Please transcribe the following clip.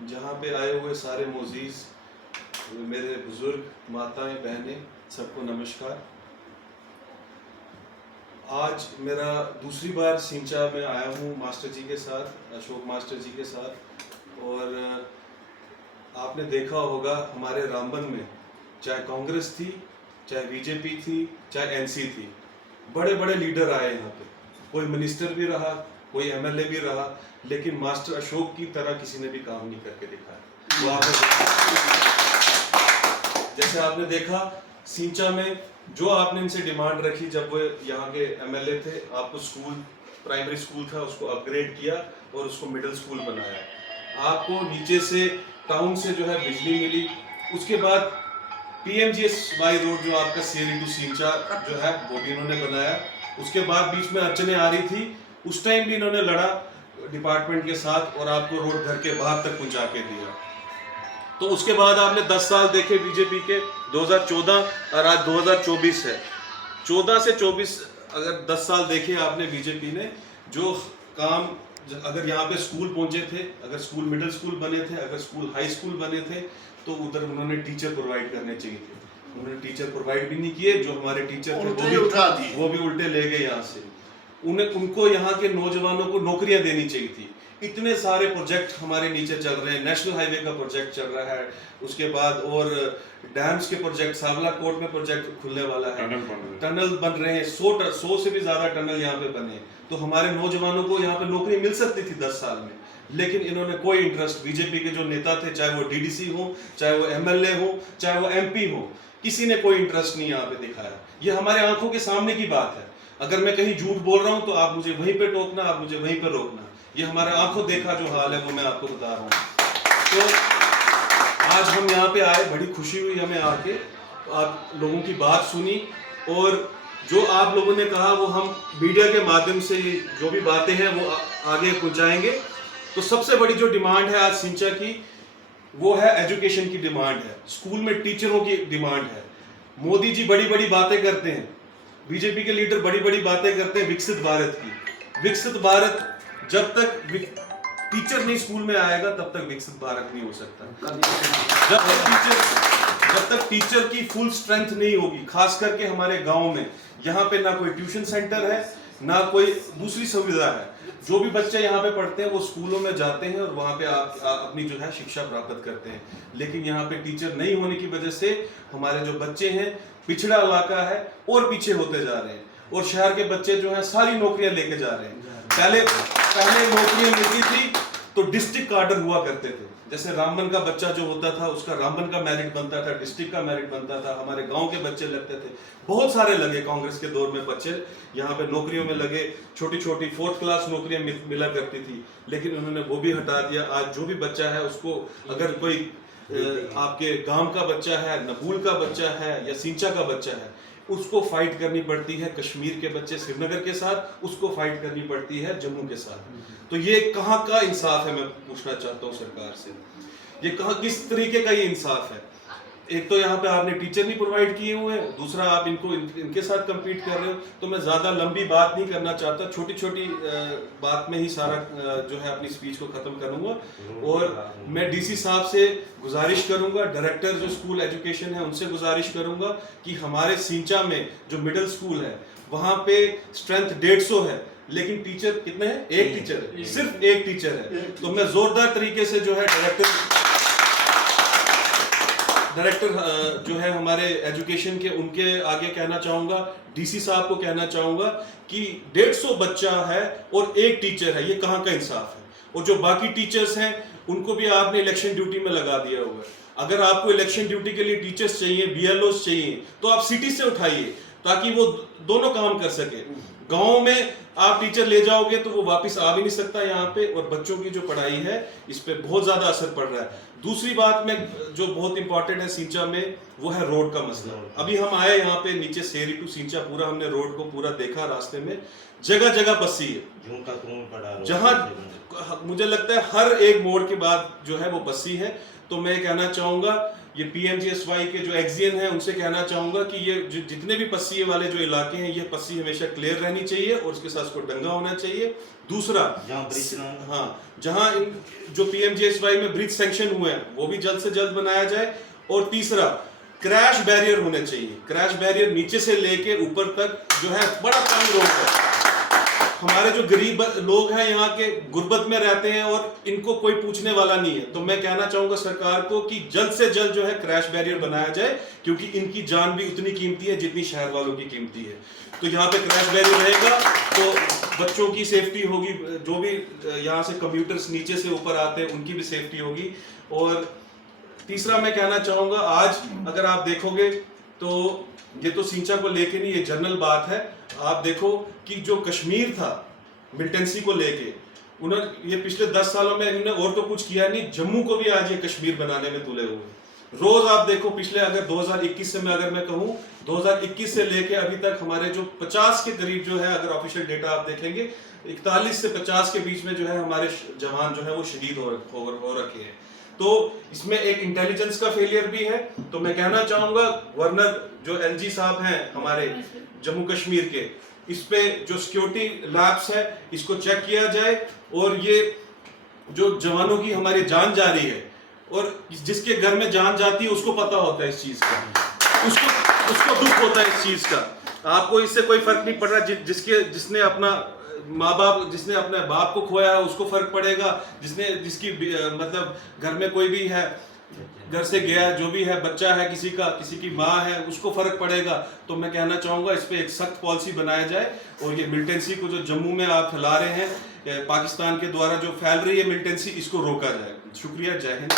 जहाँ पे आए हुए सारे मोजीज़, मेरे बुज़ुर्ग, माताएं, बहनें, सबको नमस्कार। आज मेरा दूसरी बार सिंचा में आया हूँ मास्टर जी के साथ, अशोक मास्टर जी के साथ। और आपने देखा होगा हमारे रामबन में चाहे कांग्रेस थी, चाहे बीजेपी थी, चाहे एनसी थी, बड़े बड़े लीडर आए यहाँ पे। कोई मिनिस्टर भी रहा, कोई एमएलए भी रहा, लेकिन मास्टर अशोक की तरह किसी ने भी काम नहीं करके दिखाया। वो जैसे आपने देखा सिंचा में जो आपने इनसे डिमांड रखी, जब वो यहाँ के एमएलए थे, आपको स्कूल, प्राइमरी स्कूल था, उसको अपग्रेड किया और उसको मिडिल स्कूल बनाया। आपको नीचे से टाउन से जो है बिजली मिली। उसके बाद PMGSY रोड जो आपका सीरी टू सिंचा जो है वो भी इन्होंने बनाया। उसके बाद बीच में अड़चने आ रही थी, उस टाइम भी इन्होंने लड़ा डिपार्टमेंट के साथ और आपको रोड घर के बाहर तक पहुंचा के दिया। तो उसके बाद आपने 10 साल देखे बीजेपी के, 2014 और आज 2024 है। 14 से 24 अगर 10 साल देखे आपने बीजेपी ने जो काम, अगर यहाँ पे स्कूल पहुंचे थे, अगर स्कूल मिडिल स्कूल बने थे, अगर स्कूल हाई स्कूल बने थे, तो उधर उन्होंने टीचर प्रोवाइड करने चाहिए थे। उन्होंने टीचर प्रोवाइड भी नहीं किए। जो हमारे टीचर थे वो भी उल्टे ले गए यहाँ से। उनको यहाँ के नौजवानों को नौकरियां देनी चाहिए थी। इतने सारे प्रोजेक्ट हमारे नीचे चल रहे हैं, नेशनल हाईवे का प्रोजेक्ट चल रहा है, उसके बाद और डैम्स के प्रोजेक्ट, सावला कोट में प्रोजेक्ट खुलने वाला है, टनल बन रहे हैं, 100 से भी ज्यादा टनल यहाँ पे बने। तो हमारे नौजवानों को यहाँ पे नौकरी मिल सकती थी 10 साल में, लेकिन इन्होंने कोई इंटरेस्ट, बीजेपी के जो नेता थे, चाहे वो DDC हो, चाहे वो MLA हो, चाहे वो MP हो, किसी ने कोई इंटरेस्ट नहीं यहाँ पे दिखाया। ये हमारे आंखों के सामने की बात है। अगर मैं कहीं झूठ बोल रहा हूँ तो आप मुझे वहीं पे टोकना, आप मुझे वहीं पे रोकना। ये हमारे आंखों देखा जो हाल है वो मैं आपको बता रहा हूँ। तो आज हम यहाँ पे आए, बड़ी खुशी हुई हमें आके, आप लोगों की बात सुनी और जो आप लोगों ने कहा वो हम मीडिया के माध्यम से जो भी बातें हैं वो आगे पहुंचाएंगे। तो सबसे बड़ी जो डिमांड है आज सिंचा की, वो है एजुकेशन की डिमांड है, स्कूल में टीचरों की डिमांड है। मोदी जी बड़ी बड़ी बातें करते हैं, बीजेपी के लीडर बड़ी बड़ी बातें करते हैं विकसित भारत की। विकसित भारत, जब तक टीचर नहीं स्कूल में आएगा तब तक विकसित भारत नहीं हो सकता। जब तक टीचर की फुल स्ट्रेंथ नहीं होगी, खास करके हमारे गांव में, यहाँ पे ना कोई ट्यूशन सेंटर है, ना कोई दूसरी सुविधा है। जो भी बच्चे यहाँ पे पढ़ते हैं वो स्कूलों में जाते हैं और वहाँ पे अपनी जो है शिक्षा प्राप्त करते हैं। लेकिन यहाँ पे टीचर नहीं होने की वजह से हमारे जो बच्चे हैं, पिछड़ा इलाका है और पीछे होते जा रहे हैं। और शहर के बच्चे जो हैं सारी नौकरियां लेके जा रहे हैं। पहले नौकरियां मिलती थी तो डिस्ट्रिक्ट कार्डर हुआ करते थे। जैसे रामबन का बच्चा जो होता था उसका रामबन का मेरिट बनता था, डिस्ट्रिक्ट का मेरिट बनता था, हमारे गांव के बच्चे लगते थे। बहुत सारे लगे कांग्रेस के दौर में बच्चे यहाँ पे नौकरियों में लगे, छोटी छोटी 4th क्लास नौकरियां मिला करती थी, लेकिन उन्होंने वो भी हटा दिया। आज जो भी बच्चा है उसको, अगर कोई आपके गांव का बच्चा है, नबूल का बच्चा है या सिंचा का बच्चा है, उसको फाइट करनी पड़ती है कश्मीर के बच्चे श्रीनगर के साथ, उसको फाइट करनी पड़ती है जम्मू के साथ। तो ये कहाँ का इंसाफ है, मैं पूछना चाहता हूँ सरकार से, ये कहाँ, किस तरीके का ये इंसाफ है? एक तो यहाँ पे आपने टीचर नहीं प्रोवाइड किए हुए हैं, दूसरा आप इनके साथ compete कर रहे हो। तो मैं ज्यादा लंबी बात नहीं करना चाहता, छोटी छोटी बात में ही सारा जो है अपनी स्पीच को खत्म करूंगा। और मैं DC साहब से गुजारिश करूंगा, डायरेक्टर जो स्कूल एजुकेशन है उनसे गुजारिश करूंगा कि हमारे सिंचा में जो मिडिल स्कूल है वहां पे स्ट्रेंथ 150 है, लेकिन टीचर कितने हैं? एक टीचर है, सिर्फ एक टीचर है। तो मैं जोरदार तरीके से जो है डायरेक्टर जो है हमारे एजुकेशन के, उनके आगे कहना चाहूंगा, DC साहब को कहना चाहूंगा कि 150 बच्चा है और एक टीचर है, ये कहाँ का इंसाफ है? और जो बाकी टीचर्स हैं उनको भी आपने इलेक्शन ड्यूटी में लगा दिया हुआ है। अगर आपको इलेक्शन ड्यूटी के लिए टीचर्स चाहिए, BLOs चाहिए, तो आप सिटी से उठाइए ताकि वो दोनों काम कर सके। गांव में आप टीचर ले जाओगे तो वो वापस आ भी नहीं सकता यहाँ पे, और बच्चों की जो पढ़ाई है इस पे बहुत ज्यादा असर पड़ रहा है। दूसरी बात में जो बहुत इंपॉर्टेंट है सिंचा में, वो है रोड का मसला। अभी हम आए यहाँ पे नीचे सेरी टू सिंचा, पूरा हमने रोड को पूरा देखा, रास्ते में जगह जगह बस्सी है, जहाँ मुझे लगता है हर एक मोड़ के बाद जो है वो बस्सी है। तो मैं कहना चाहूँगा ये PMGSY के जो एक्सियन है उनसे कहना चाहूँगा कि ये जितने भी पस्सी वाले जो इलाके हैं, ये पस्सी हमेशा क्लियर रहनी चाहिए और उसके साथ उसको डंगा होना चाहिए। दूसरा, हाँ, जहाँ जो PMGSY में ब्रिज सैंक्शन हुए हैं वो भी जल्द से जल्द बनाया जाए। और तीसरा, क्रैश बैरियर होने चाहिए। क्रैश बैरियर नीचे से लेके ऊपर तक जो है बड़ा तंग रोड है। हमारे जो गरीब लोग हैं यहाँ के गुर्बत में रहते हैं और इनको कोई पूछने वाला नहीं है। तो मैं कहना चाहूंगा सरकार को कि जल्द से जल्द जो है क्रैश बैरियर बनाया जाए, क्योंकि इनकी जान भी उतनी कीमती है जितनी शहर वालों की कीमती है। तो यहाँ पे क्रैश बैरियर रहेगा तो बच्चों की सेफ्टी होगी, जो भी यहाँ से कम्यूटर्स नीचे से ऊपर आते हैं उनकी भी सेफ्टी होगी। और तीसरा मैं कहना चाहूंगा, आज अगर आप देखोगे तो ये तो सिंचा को लेके नहीं, ये जनरल बात है। आप देखो कि जो कश्मीर था मिलिटेंसी को लेके, उन्होंने ये पिछले 10 सालों में इन्होंने और तो कुछ किया नहीं, जम्मू को भी आज ये कश्मीर बनाने में तुले हुए। रोज आप देखो, पिछले अगर 2021 से मैं कहूँ 2021 से लेके अभी तक हमारे जो 50 के करीब जो है, अगर ऑफिशियल डेटा आप देखेंगे 41 से 50 के बीच में जो है हमारे जवान जो है वो शहीद हो रखे हैं। तो इसमें एक इंटेलिजेंस का फेलियर भी है। तो मैं कहना चाहूंगा गवर्नर जो LG साहब हैं हमारे जम्मू कश्मीर के, इस पे जो सिक्योरिटी लैब्स है इसको चेक किया जाए और ये जो जवानों की हमारी जान जा रही है और जिसके घर में जान जाती है उसको पता होता है इस चीज का, उसको दुख होता है इस चीज का। आपको इससे कोई फर्क नहीं पड़ रहा। जिसने अपना माँ बाप, जिसने अपने बाप को खोया है उसको फर्क पड़ेगा, जिसकी मतलब घर में कोई भी है, घर से गया जो भी है, बच्चा है किसी की माँ है, उसको फर्क पड़ेगा। तो मैं कहना चाहूंगा इस पे एक सख्त पॉलिसी बनाया जाए और ये मिलिटेंसी को जो जम्मू में आप फैला रहे हैं, पाकिस्तान के द्वारा जो फैल रही है मिलिटेंसी, इसको रोका जाए। शुक्रिया, जय हिंद।